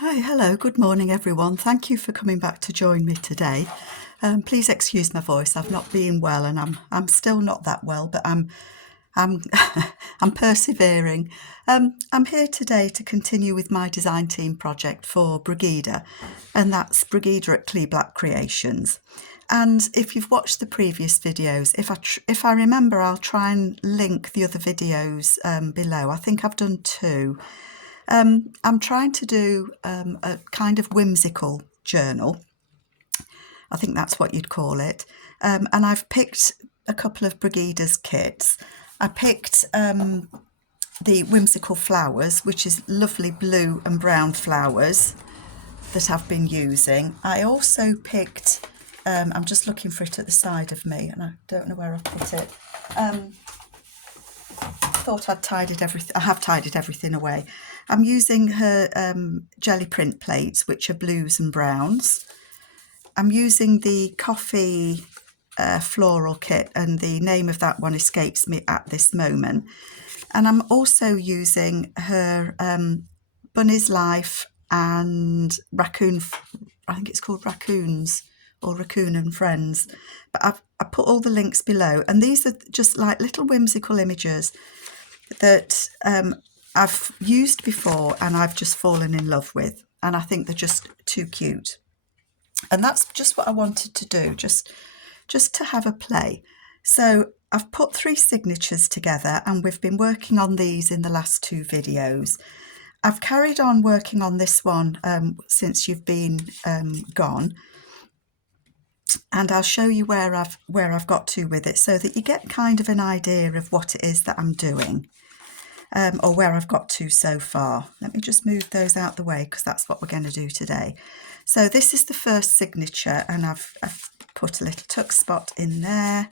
Hi, hello, good morning everyone. Thank you for coming back to join me today. Please excuse my voice. I've not been well and I'm still not that well, but I'm I'm persevering. I'm here today to continue with my design team project for Brigida, and that's Brigida at KleeblattCreations. And if you've watched the previous videos, if I remember, I'll try and link the other videos below. I think I've done two. I'm trying to do a kind of whimsical journal. I think that's what you'd call it. And I've picked a couple of Brigida's kits. I picked the Whimsical flowers, which is lovely blue and brown flowers that I've been using. I also picked, I'm just looking for it at the side of me and I don't know where I put it. Thought I'd tidied everything. I have tidied everything away. I'm using her jelly print plates, which are blues and browns. I'm using the coffee floral kit, and the name of that one escapes me at this moment. And I'm also using her Bunny's Life and Raccoon, I think it's called Raccoons or Raccoon and Friends. But I put all the links below, and these are just like little whimsical images that I've used before and I've just fallen in love with, and I think they're just too cute. And that's just what I wanted to do, just to have a play. So I've put 3 signatures together and we've been working on these in the last 2 videos. I've carried on working on this one since you've been gone, and I'll show you where I've got to with it so that you get kind of an idea of what it is that I'm doing. Or where I've got to so far. Let me just move those out the way because that's what we're going to do today. So this is the first signature, and I've put a little tuck spot in there.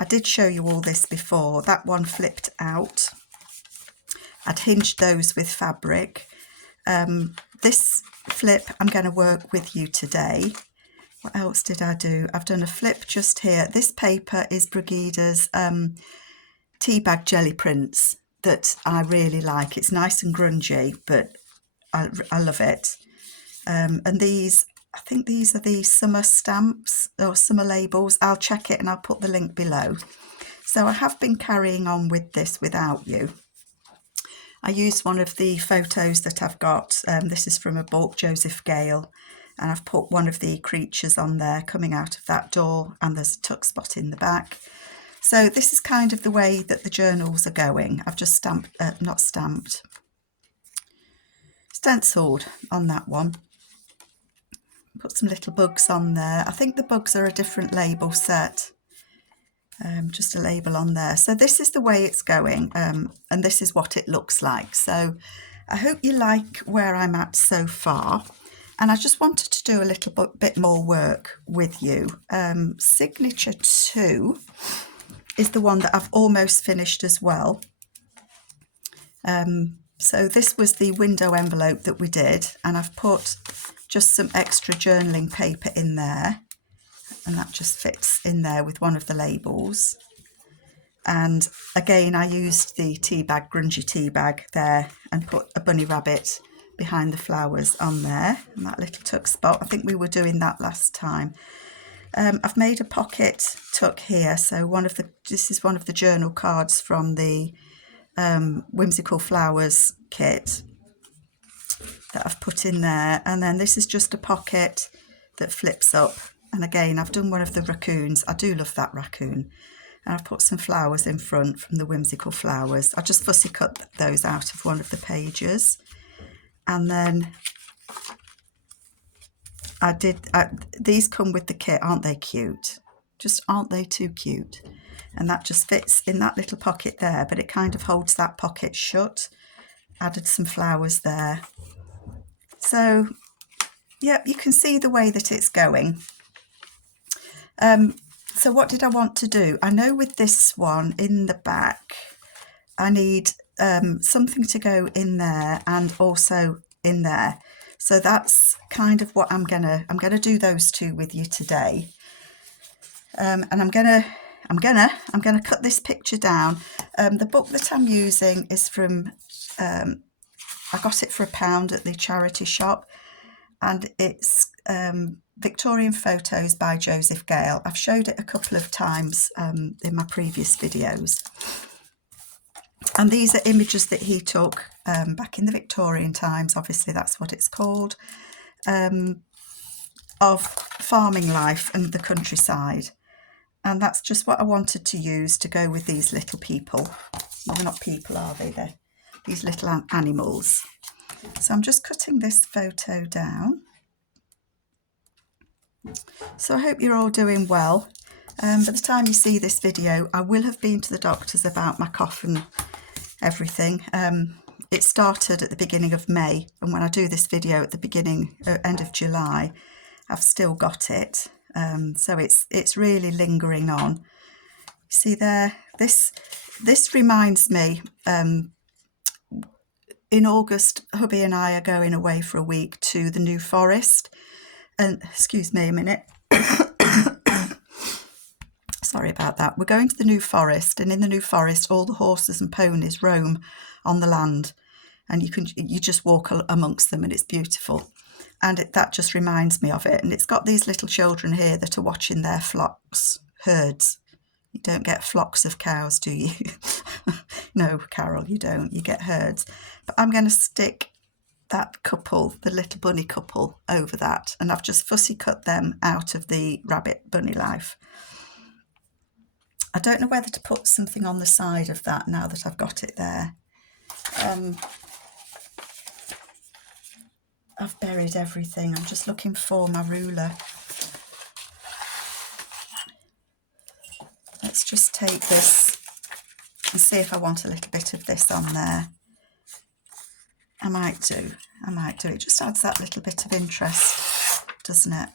I did show you all this before. That one flipped out. I'd hinged those with fabric. This flip I'm going to work with you today. What else did I do? I've done a flip just here. This paper is Brigida's tea bag jelly prints that I really like. It's nice and grungy, but I love it. And these, I think these are the summer stamps or summer labels. I'll check it and I'll put the link below. So I have been carrying on with this without you. I used one of the photos that I've got. This is from a book, Joseph Gale, and I've put one of the creatures on there coming out of that door, and there's a tuck spot in the back. So this is kind of the way that the journals are going. I've just stenciled on that one. Put some little bugs on there. I think the bugs are a different label set. Just a label on there. So this is the way it's going, and this is what it looks like. So I hope you like where I'm at so far. And I just wanted to do a little bit more work with you. Signature 2 is the one that I've almost finished as well. So this was the window envelope that we did, and I've put just some extra journaling paper in there, and that just fits in there with one of the labels. And again, I used the tea bag, grungy tea bag there, and put a bunny rabbit behind the flowers on there, and that little tuck spot. I think we were doing that last time. I've made a pocket tuck here, so this is one of the journal cards from the Whimsical Flowers kit that I've put in there, and then this is just a pocket that flips up, and again I've done one of the raccoons. I do love that raccoon, and I've put some flowers in front from the Whimsical Flowers. I just fussy cut those out of one of the pages, and then these come with the kit. Aren't they cute? Just aren't they too cute? And that just fits in that little pocket there, but it kind of holds that pocket shut. Added some flowers there. So, yeah, you can see the way that it's going. So what did I want to do? I know with this one in the back, I need something to go in there and also in there. So that's kind of what I'm gonna do those 2 with you today. And I'm gonna cut this picture down. The book that I'm using is from I got it for £1 at the charity shop. and it's Victorian Photos by Joseph Gale. I've showed it a couple of times in my previous videos. And these are images that he took back in the Victorian times, obviously that's what it's called, of farming life and the countryside. And that's just what I wanted to use to go with these little people. Well, they're not people, are they? They're these little animals. So I'm just cutting this photo down. So I hope you're all doing well. By the time you see this video, I will have been to the doctors about my cough and everything. It started at the beginning of May, and when I do this video at the end of July, I've still got it. So it's really lingering on. See there, this reminds me, in August, hubby and I are going away for a week to the New Forest. And excuse me a minute. Sorry about that. We're going to the New Forest, and in the New Forest, all the horses and ponies roam on the land, and you just walk amongst them, and it's beautiful. And that just reminds me of it. And it's got these little children here that are watching their flocks, herds. You don't get flocks of cows, do you? No, Carol, you don't. You get herds. But I'm going to stick that couple, the little bunny couple, over that. And I've just fussy cut them out of the rabbit bunny life. I don't know whether to put something on the side of that now that I've got it there. I've buried everything. I'm just looking for my ruler. Let's just take this and see if I want a little bit of this on there. I might do. It just adds that little bit of interest, doesn't it?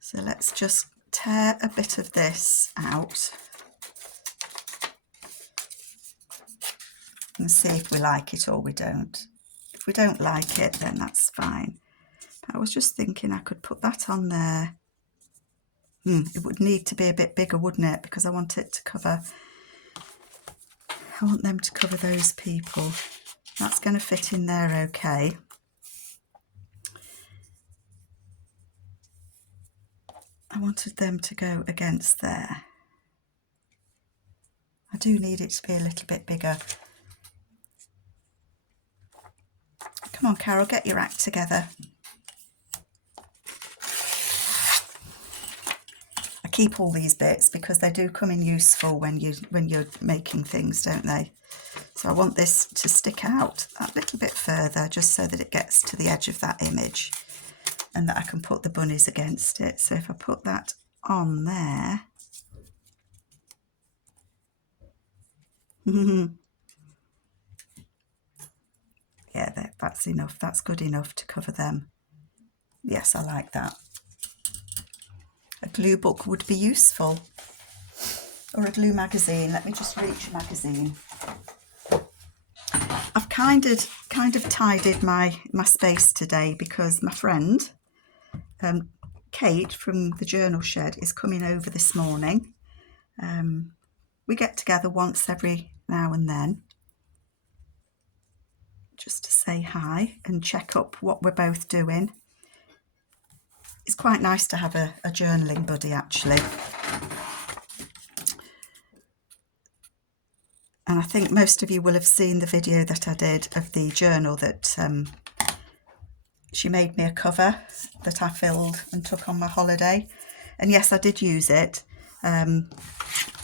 So let's just tear a bit of this out and see if we like it or we don't. If we don't like it, then that's fine. I was just thinking I could put that on there. It would need to be a bit bigger, wouldn't it? Because I want it to cover, I want them to cover those people. That's going to fit in there okay. I wanted them to go against there. I do need it to be a little bit bigger. Come on, Carol, get your act together. I keep all these bits because they do come in useful when you're making things, don't they? So I want this to stick out a little bit further, just so that it gets to the edge of that image and that I can put the bunnies against it. So if I put that on there, yeah, that's enough. That's good enough to cover them. Yes, I like that. A glue book would be useful, or a glue magazine. Let me just reach a magazine. I've kind of tidied my space today because my friend Kate from the Journal Shed is coming over this morning. We get together once every now and then just to say hi and check up what we're both doing. It's quite nice to have a journaling buddy, actually. And I think most of you will have seen the video that I did of the journal that she made me a cover that I filled and took on my holiday. And yes, I did use it.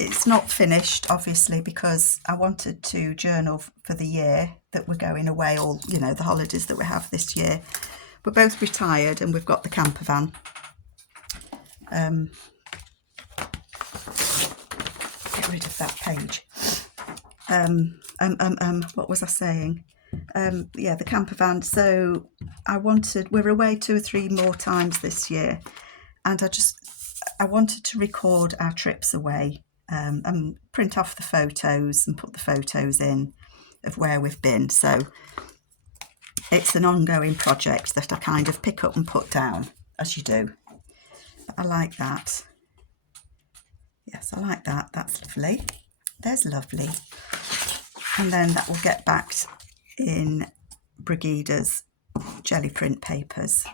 It's not finished, obviously, because I wanted to journal for the year that we're going away, all, you know, the holidays that we have this year. We're both retired and we've got the camper van. Get rid of that page. What was I saying? Yeah, the camper van. So we're away 2 or 3 more times this year, and I wanted to record our trips away and print off the photos and put the photos in of where we've been. So it's an ongoing project that I kind of pick up and put down, as you do. But I like that. Yes, I like that. That's lovely. There's lovely. And then that will get backed in Brigida's jelly print papers.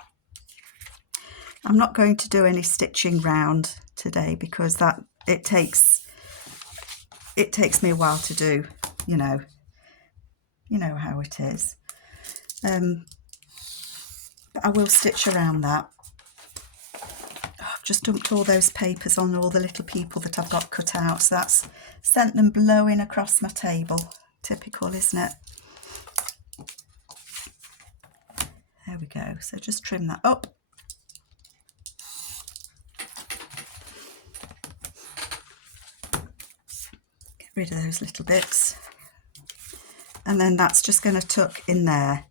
I'm not going to do any stitching round today because it takes me a while to do, you know how it is. But I will stitch around that. I've just dumped all those papers on all the little people that I've got cut out, so that's sent them blowing across my table. Typical, isn't it? There we go. So just trim that up. Get rid of those little bits. And then that's just going to tuck in there.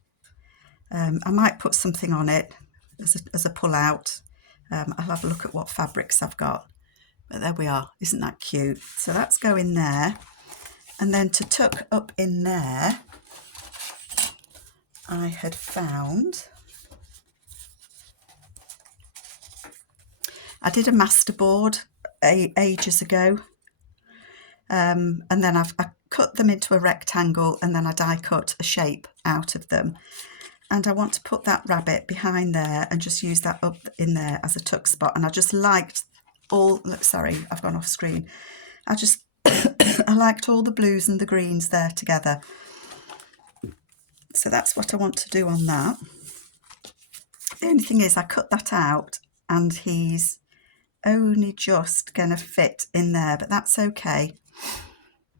I might put something on it as a pull out. I'll have a look at what fabrics I've got. But there we are. Isn't that cute? So that's going there. And then to tuck up in there, I had found, I did a masterboard ages ago, and then I cut them into a rectangle, and then I die cut a shape out of them. And I want to put that rabbit behind there and just use that up in there as a tuck spot. And I just liked sorry, I've gone off screen. I liked all the blues and the greens there together. So that's what I want to do on that. The only thing is I cut that out and he's only just going to fit in there, but that's okay.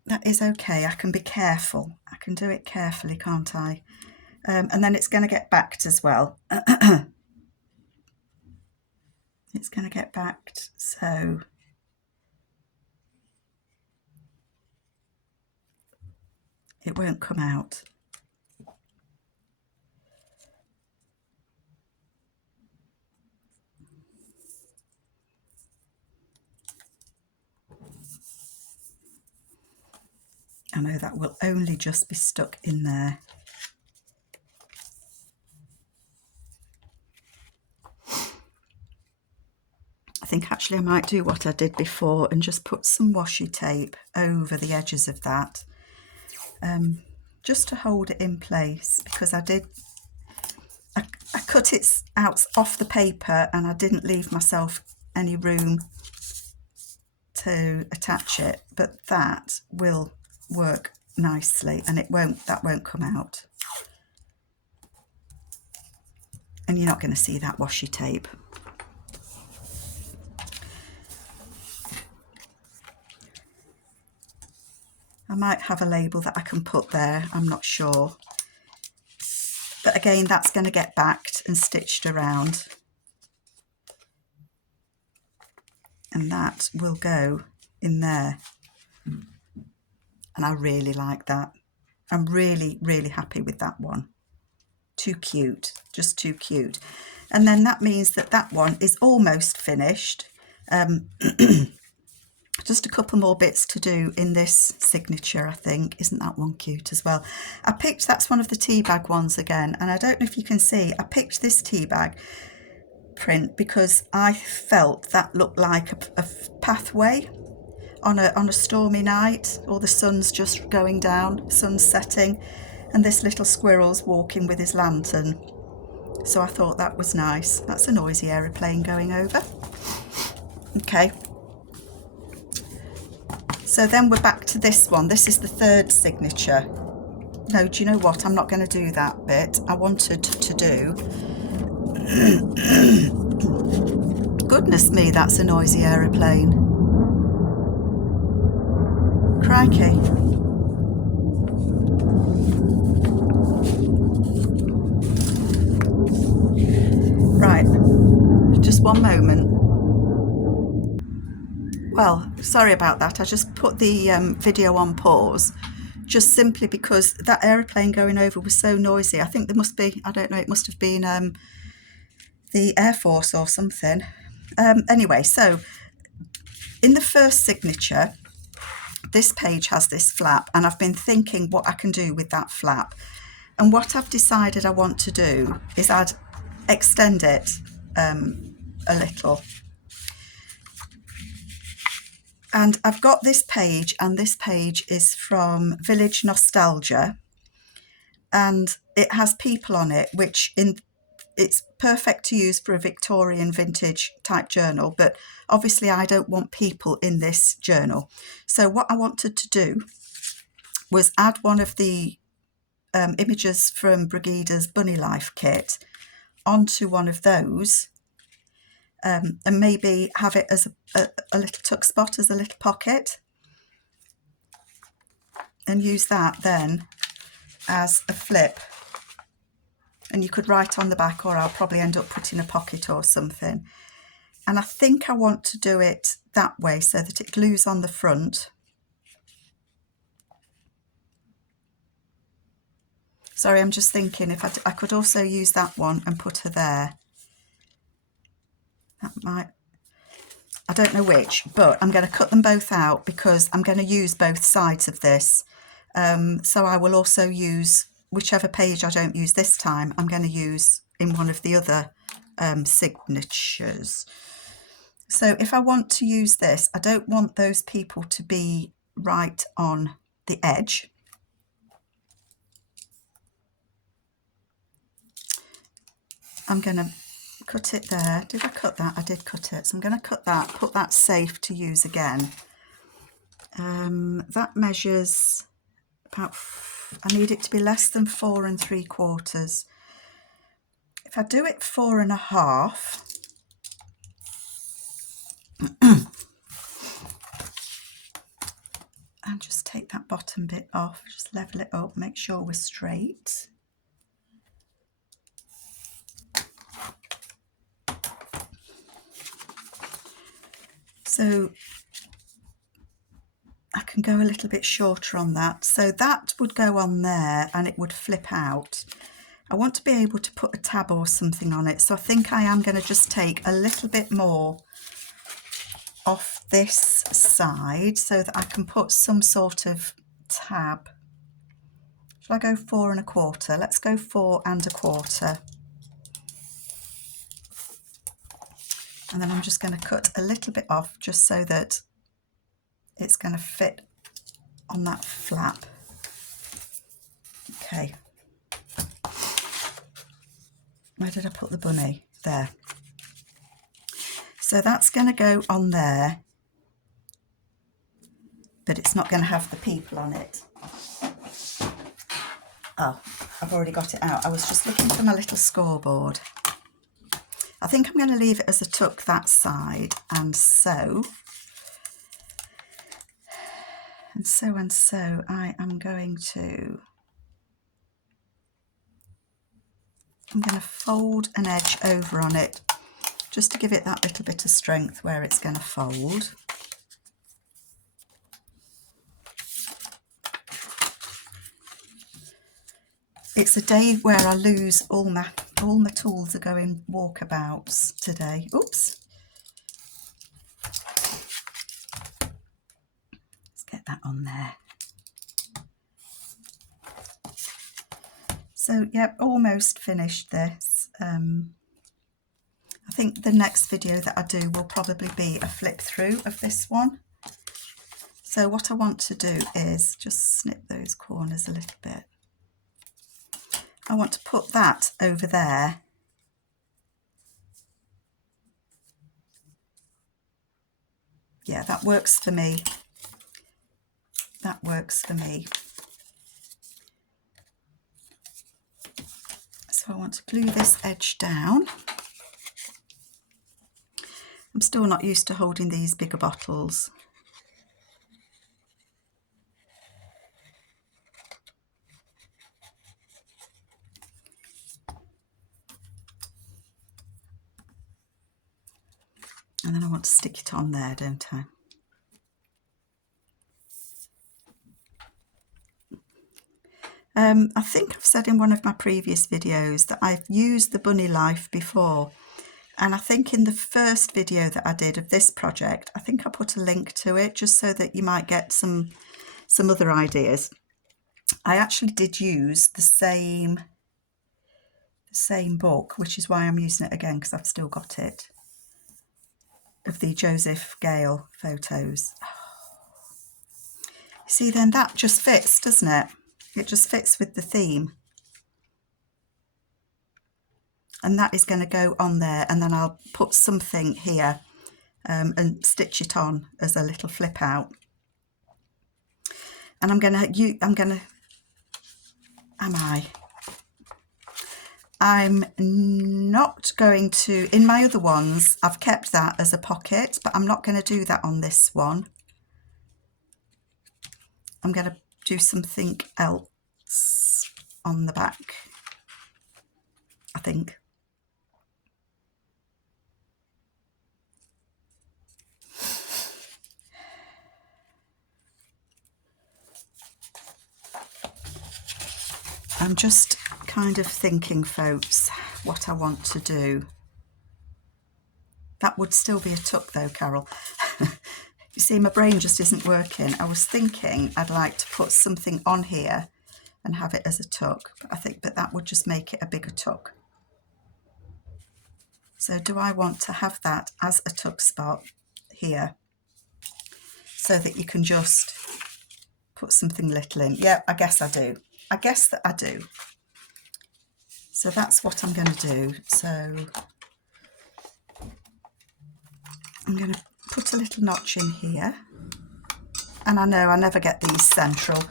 That is okay. I can be careful. I can do it carefully, can't I? And then it's going to get backed as well. It's going to get backed, so it won't come out. I know that will only just be stuck in there. I think actually I might do what I did before and just put some washi tape over the edges of that, just to hold it in place, because I cut it out off the paper and I didn't leave myself any room to attach it, but that will work nicely and that won't come out. And you're not going to see that washi tape. I might have a label that I can put there, I'm not sure. But again, that's going to get backed and stitched around. And that will go in there. And I really like that. I'm really, really happy with that one. Too cute, just too cute. And then that means that that one is almost finished. Just a couple more bits to do in this signature, I think. Isn't that one cute as well? That's one of the tea bag ones again. And I don't know if you can see, I picked this tea bag print because I felt that looked like a pathway on a stormy night, or the sun's just going down, sun's setting, and this little squirrel's walking with his lantern. So I thought that was nice. That's a noisy aeroplane going over. Okay. So then we're back to this one. This is the third signature. No, do you know what? I'm not going to do that bit. I wanted to do... Goodness me, that's a noisy aeroplane. Crikey. Right, just one moment. Well, sorry about that. I just put the video on pause, just simply because that aeroplane going over was so noisy. I think there must be, I don't know, it must have been the Air Force or something. Anyway, so in the first signature, this page has this flap, and I've been thinking what I can do with that flap. And what I've decided I want to do is extend it a little. And I've got this page, and this page is from Village Nostalgia, and it has people on it, which it's perfect to use for a Victorian vintage type journal, but obviously I don't want people in this journal. So what I wanted to do was add one of the images from Brigida's Bunny Life kit onto one of those, and maybe have it as a little tuck spot, as a little pocket, and use that then as a flip. And you could write on the back, or I'll probably end up putting a pocket or something. And I think I want to do it that way so that it glues on the front. Sorry, I'm just thinking if I could also use that one and put her there. That might, I don't know which, but I'm going to cut them both out because I'm going to use both sides of this. So I will also use whichever page I don't use this time, I'm going to use in one of the other signatures. So if I want to use this, I don't want those people to be right on the edge. I'm going to cut it there. Did I cut that? I did cut it. So I'm going to cut that, put that safe to use again. That measures about, I need it to be less than 4 3/4. If I do it 4 1/2, and just take that bottom bit off, just level it up, make sure we're straight. So I can go a little bit shorter on that. So that would go on there and it would flip out. I want to be able to put a tab or something on it. So I think I am going to just take a little bit more off this side so that I can put some sort of tab. Shall I go 4 1/4? Let's go 4 1/4. And then I'm just going to cut a little bit off just so that it's going to fit on that flap. Okay. Where did I put the bunny? There. So that's going to go on there, but it's not going to have the people on it. Oh, I've already got it out. I was just looking for my little scoreboard. I think I'm going to leave it as a tuck that side, and so I am going to, I'm going to fold an edge over on it just to give it that little bit of strength where it's going to fold. It's a day where I lose all my tools are going walkabouts today. Oops. Let's get that on there. So, yeah, almost finished this. I think the next video that I do will probably be a flip through of this one. So what I want to do is just snip those corners a little bit. I want to put that over there. Yeah, that works for me. That works for me. So I want to glue this edge down. I'm still not used to holding these bigger bottles. And then I want to stick it on there, don't I? I think I've said in one of my previous videos that I've used the Bunny Life before. And I think in the first video that I did of this project, I think I put a link to it just so that you might get some other ideas. I actually did use the same book, which is why I'm using it again, because I've still got it, of the Joseph Gale photos. See, then that just fits, doesn't it? It just fits with the theme. and that is going to go on there, and then I'll put something here and stitch it on as a little flip out. And I'm not going to, in my other ones, I've kept that as a pocket, but I'm not going to do that on this one. I'm going to do something else on the back, I think. I'm just kind of thinking, folks, what I want to do. That would still be a tuck though, Carol. You see, my brain just isn't working. I was thinking I'd like to put something on here and have it as a tuck, but that would just make it a bigger tuck. So do I want to have that as a tuck spot here so that you can just put something little in? Yeah, I guess I do. I guess that I do. So that's what I'm going to do. So I'm going to put a little notch in here. And I know I never get these central. Put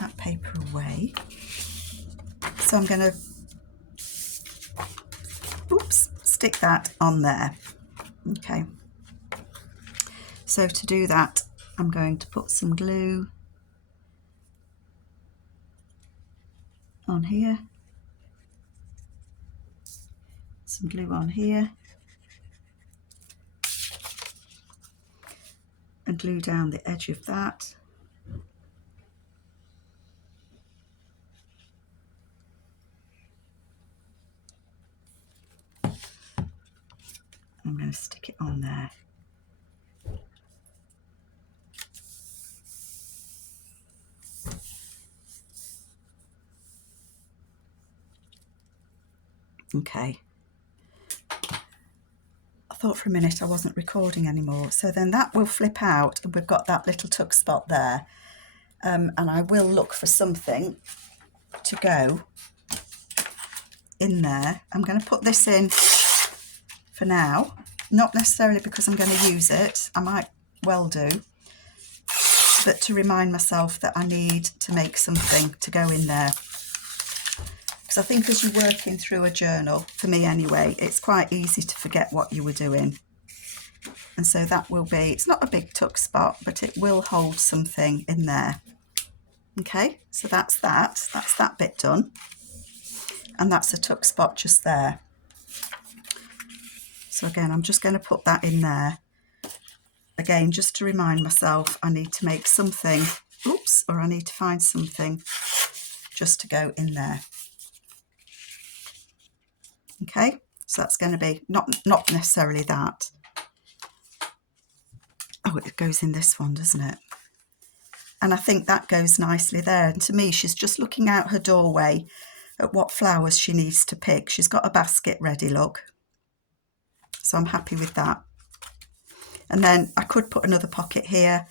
that paper away. So I'm going to, stick that on there. Okay. So to do that, I'm going to put some glue on here. Some glue on here. And glue down the edge of that. I'm going to stick it on there. Okay. I thought for a minute I wasn't recording anymore. So then that will flip out and we've got that little tuck spot there. And I will look for something to go in there. I'm going to put this in for now, not necessarily because I'm going to use it. I might well do, but to remind myself that I need to make something to go in there. Because I think as you're working through a journal, for me anyway, it's quite easy to forget what you were doing. And so that will be, it's not a big tuck spot, but it will hold something in there. Okay, so that's that bit done. And that's a tuck spot just there. So again, I'm just going to put that in there. Again, just to remind myself, I need to make something, or I need to find something just to go in there. Okay, so that's going to be not necessarily that. Oh, it goes in this one, doesn't it? And I think that goes nicely there. And to me, she's just looking out her doorway at what flowers she needs to pick. She's got a basket ready, look. So I'm happy with that. And then I could put another pocket here,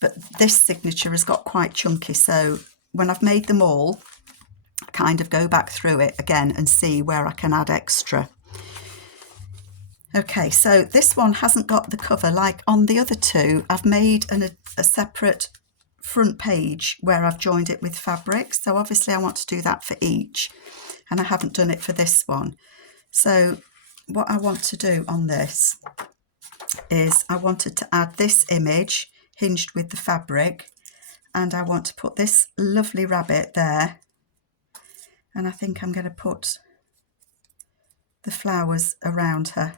but this signature has got quite chunky. So when I've made them all, I kind of go back through it again and see where I can add extra. Okay, so this one hasn't got the cover like on the other two. I've made a separate front page where I've joined it with fabric. So obviously I want to do that for each, and I haven't done it for this one. So what I want to do on this is I wanted to add this image hinged with the fabric, and I want to put this lovely rabbit there, and I think I'm going to put the flowers around her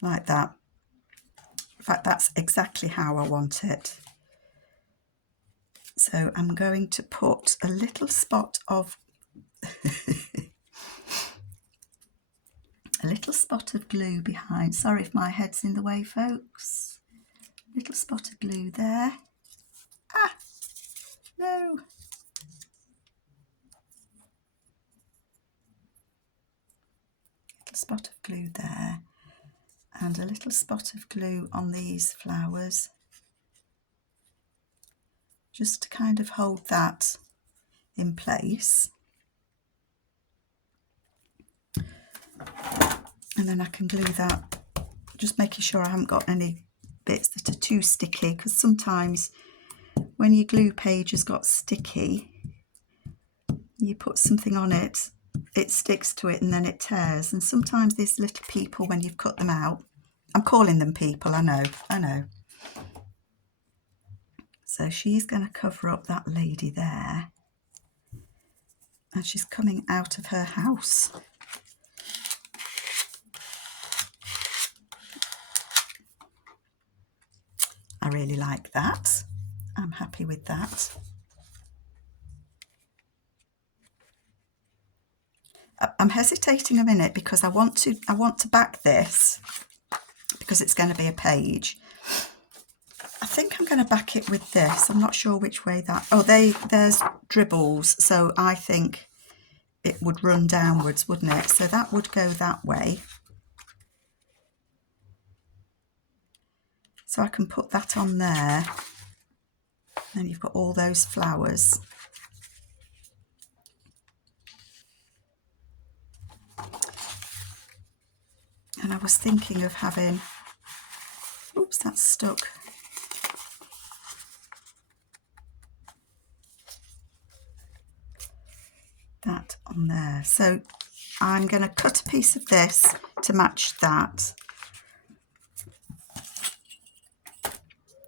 like that. In fact, that's exactly how I want it. So I'm going to put a little spot of a little spot of glue behind. Sorry if my head's in the way, folks. Little spot of glue there. Ah, no. Little spot of glue there. And a little spot of glue on these flowers. just to kind of hold that in place. And then I can glue that, just making sure I haven't got any bits that are too sticky, because sometimes when your glue page has got sticky, you put something on it, it sticks to it and then it tears. And sometimes these little people, when you've cut them out, I'm calling them people, I know. So she's going to cover up that lady there, and she's coming out of her house. I really like that. I'm happy with that. I'm hesitating a minute because I want to back this because it's going to be a page. I think I'm going to back it with this. I'm not sure which way that... Oh, there's dribbles, so I think it would run downwards, wouldn't it? So that would go that way. So I can put that on there. Then you've got all those flowers. And I was thinking of having... Oops, that's stuck. That on there. So I'm going to cut a piece of this to match that.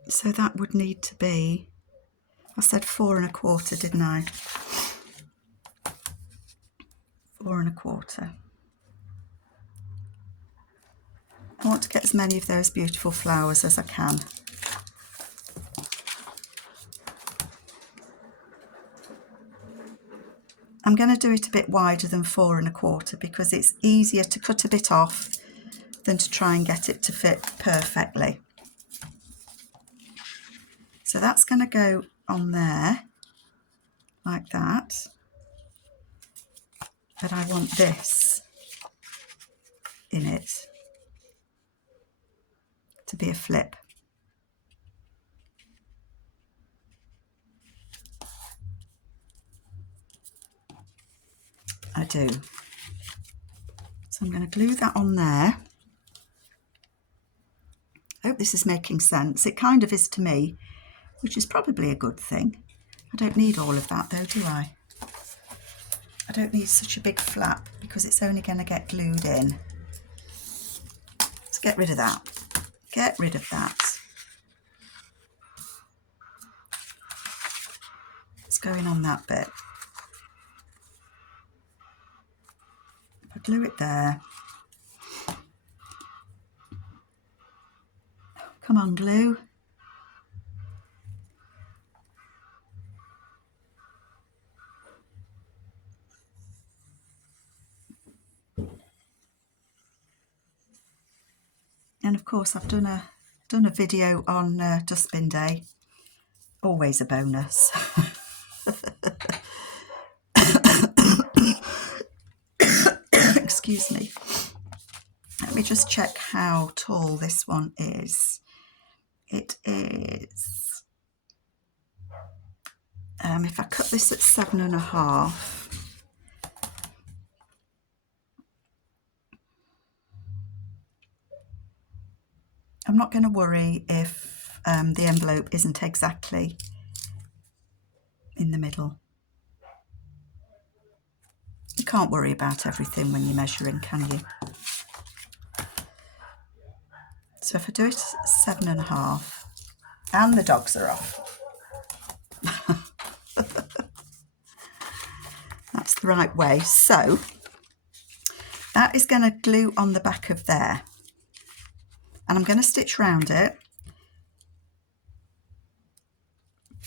So that would need to be, I said 4 1/4, didn't I? 4 1/4. I want to get as many of those beautiful flowers as I can. I'm going to do it a bit wider than 4 1/4 because it's easier to cut a bit off than to try and get it to fit perfectly. So that's going to go on there like that. But I want this in it to be a flip. I do. So I'm going to glue that on there. I hope this is making sense. It kind of is to me, which is probably a good thing. I don't need all of that though, do I? I don't need such a big flap because it's only going to get glued in. Let's get rid of that. Get rid of that. It's going on that bit. If I glue it there. Come on, glue. And of course I've done a video on Dustbin Day. Always a bonus. Excuse me. Let me just check how tall this one is. It is, if I cut this at 7 1/2, I'm not going to worry if the envelope isn't exactly in the middle. You can't worry about everything when you're measuring, can you? So if I do it at 7 1/2, and the dogs are off. That's the right way. So that is going to glue on the back of there. And I'm going to stitch round it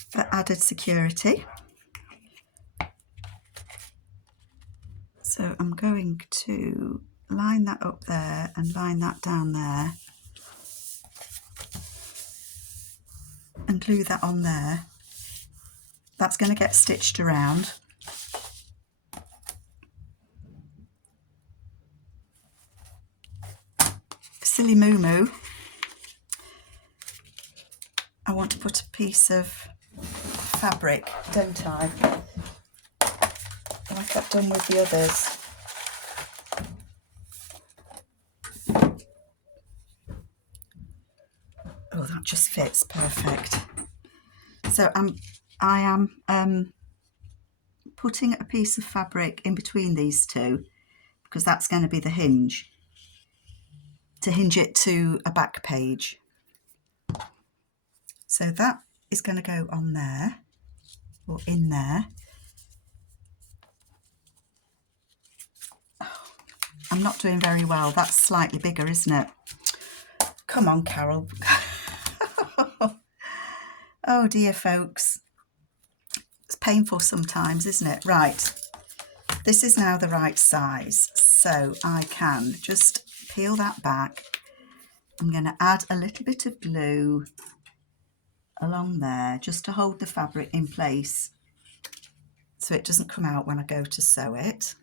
for added security. So I'm going to line that up there and line that down there and glue that on there. That's going to get stitched around. Silly Moo Moo, I want to put a piece of fabric, don't I? Like I've done with the others. Oh, that just fits perfect. So I am putting a piece of fabric in between these two because that's going to be the hinge, to hinge it to a back page. So that is going to go on there, or in there. I'm not doing very well. That's slightly bigger, isn't it? Come on, Carol. Oh dear, folks. It's painful sometimes, isn't it? Right. This is now the right size. So I can just peel that back. I'm going to add a little bit of glue along there just to hold the fabric in place so it doesn't come out when I go to sew it.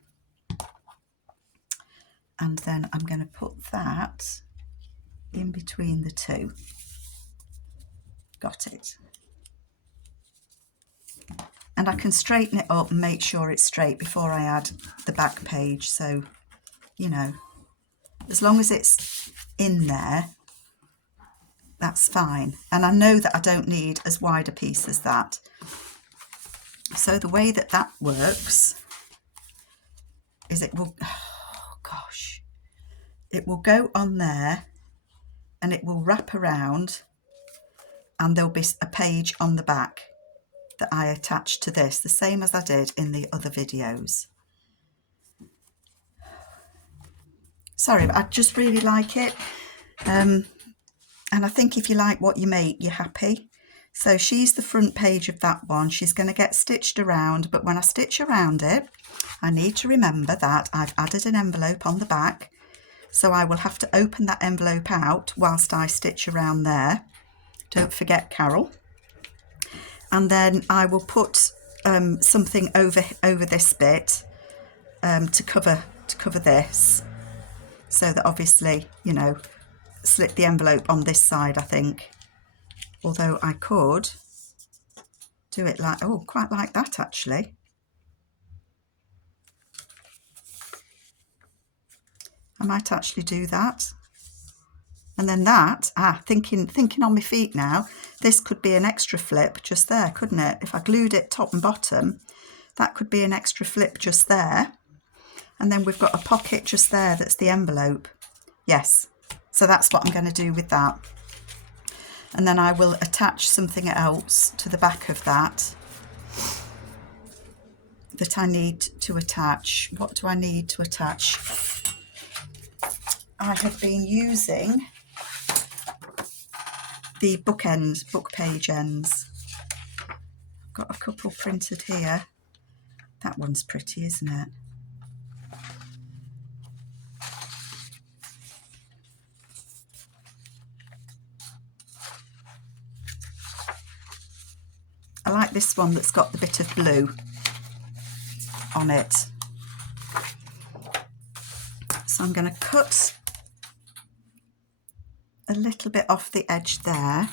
And then I'm going to put that in between the two. Got it. And I can straighten it up and make sure it's straight before I add the back page. So, you know, as long as it's in there, that's fine. And I know that I don't need as wide a piece as that. So the way that that works is it will, oh gosh, it will go on there and it will wrap around, and there'll be a page on the back that I attach to this, the same as I did in the other videos. Sorry, but I just really like it. And I think if you like what you make, you're happy. So she's the front page of that one. She's going to get stitched around, but when I stitch around it, I need to remember that I've added an envelope on the back. So I will have to open that envelope out whilst I stitch around there. Don't forget, Carol. And then I will put something over this bit to cover this, so that obviously, you know, slip the envelope on this side, I think. Although I could do it like, oh, quite like that actually. I might actually do that. And then that, thinking on my feet now, this could be an extra flip just there, couldn't it? If I glued it top and bottom, that could be an extra flip just there. And then we've got a pocket just there that's the envelope. Yes, so that's what I'm going to do with that. And then I will attach something else to the back of that I need to attach. What do I need to attach? I have been using the book page ends. I've got a couple printed here. That one's pretty, isn't it? I like this one that's got the bit of blue on it. So I'm going to cut a little bit off the edge there.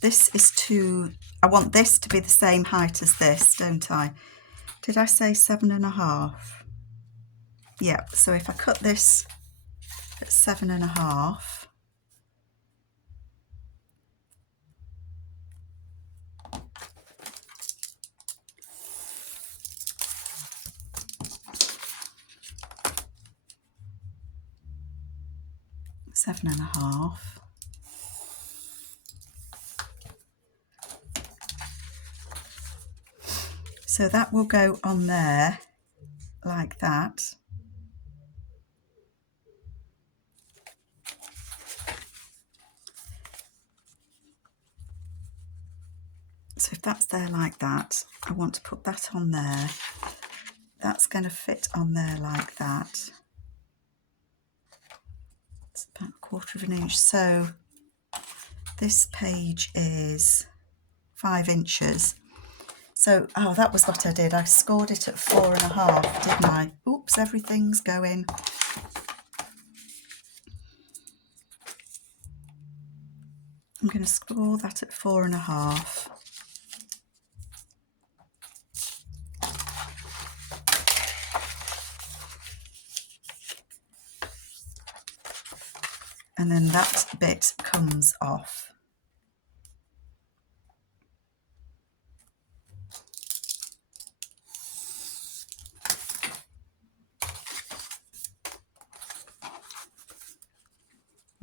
This is I want this to be the same height as this, don't I? Did I say 7.5? Yeah, so if I cut this at 7.5, so that will go on there like that. So if that's there like that, I want to put that on there. That's going to fit on there like that. It's about 1/4 inch. So this page is 5 inches. So, oh, that was what I did. I scored it at 4.5, didn't I? Oops, everything's going. I'm going to score that at 4.5. And then that bit comes off.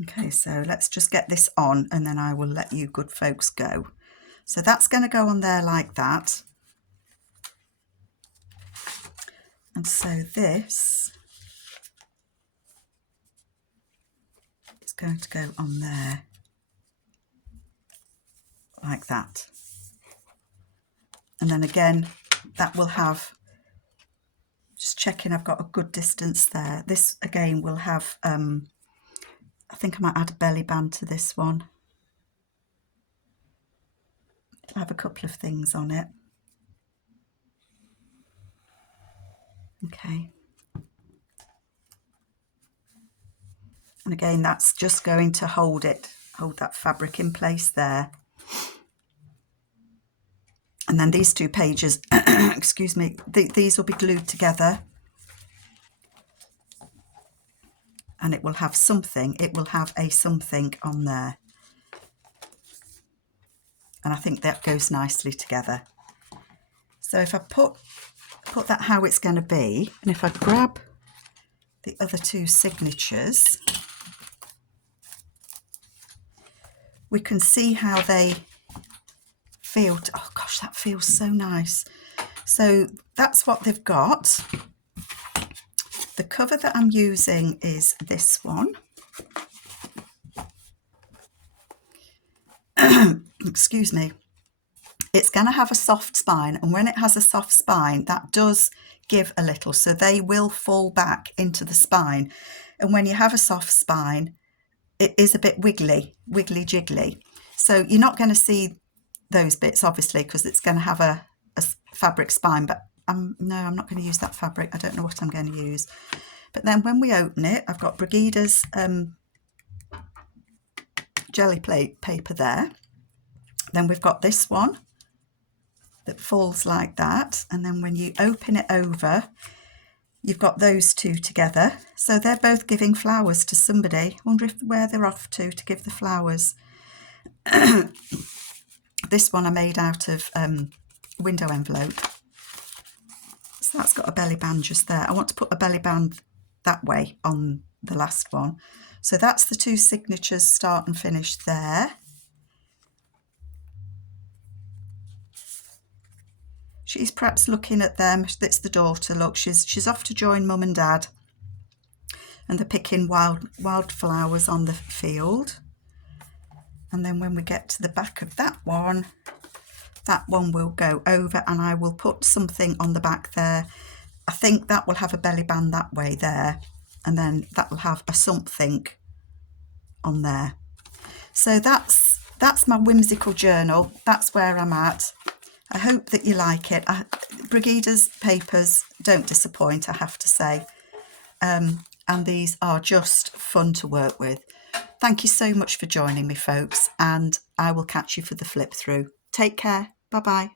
Okay, so let's just get this on and then I will let you good folks go. So that's going to go on there like that. And so this is going to go on there like that. And then again, that will have, just checking I've got a good distance there. This again will have, I think I might add a belly band to this one. It'll have a couple of things on it. Okay. And again, that's just going to hold that fabric in place there. And then these two pages, excuse me, these will be glued together. And it will have something, it will have a something on there. And I think that goes nicely together. So if I put that how it's going to be, and if I grab the other two signatures, we can see how they feel. Oh gosh, that feels so nice. So that's what they've got. The cover that I'm using is this one. Excuse me. It's going to have a soft spine, and when it has a soft spine, that does give a little, so they will fall back into the spine. And when you have a soft spine, it is a bit wiggly jiggly. So you're not going to see those bits, obviously, because it's going to have a fabric spine, but no, I'm not going to use that fabric. I don't know what I'm going to use. But then when we open it, I've got Brigida's jelly plate paper there. Then we've got this one that falls like that, and then when you open it over, you've got those two together. So they're both giving flowers to somebody. Wonder where they're off to give the flowers. This one I made out of window envelope. So that's got a belly band just there. I want to put a belly band that way on the last one. So that's the two signatures, start and finish there. She's perhaps looking at them. That's the daughter. Look, she's off to join mum and dad, and they're picking wildflowers on the field. And then when we get to the back of that one will go over, and I will put something on the back there. I think that will have a belly band that way there, and then that will have a something on there. So that's my whimsical journal. That's where I'm at. I hope that you like it. Brigida's papers don't disappoint, I have to say. And these are just fun to work with. Thank you so much for joining me, folks, and I will catch you for the flip through. Take care. Bye-bye.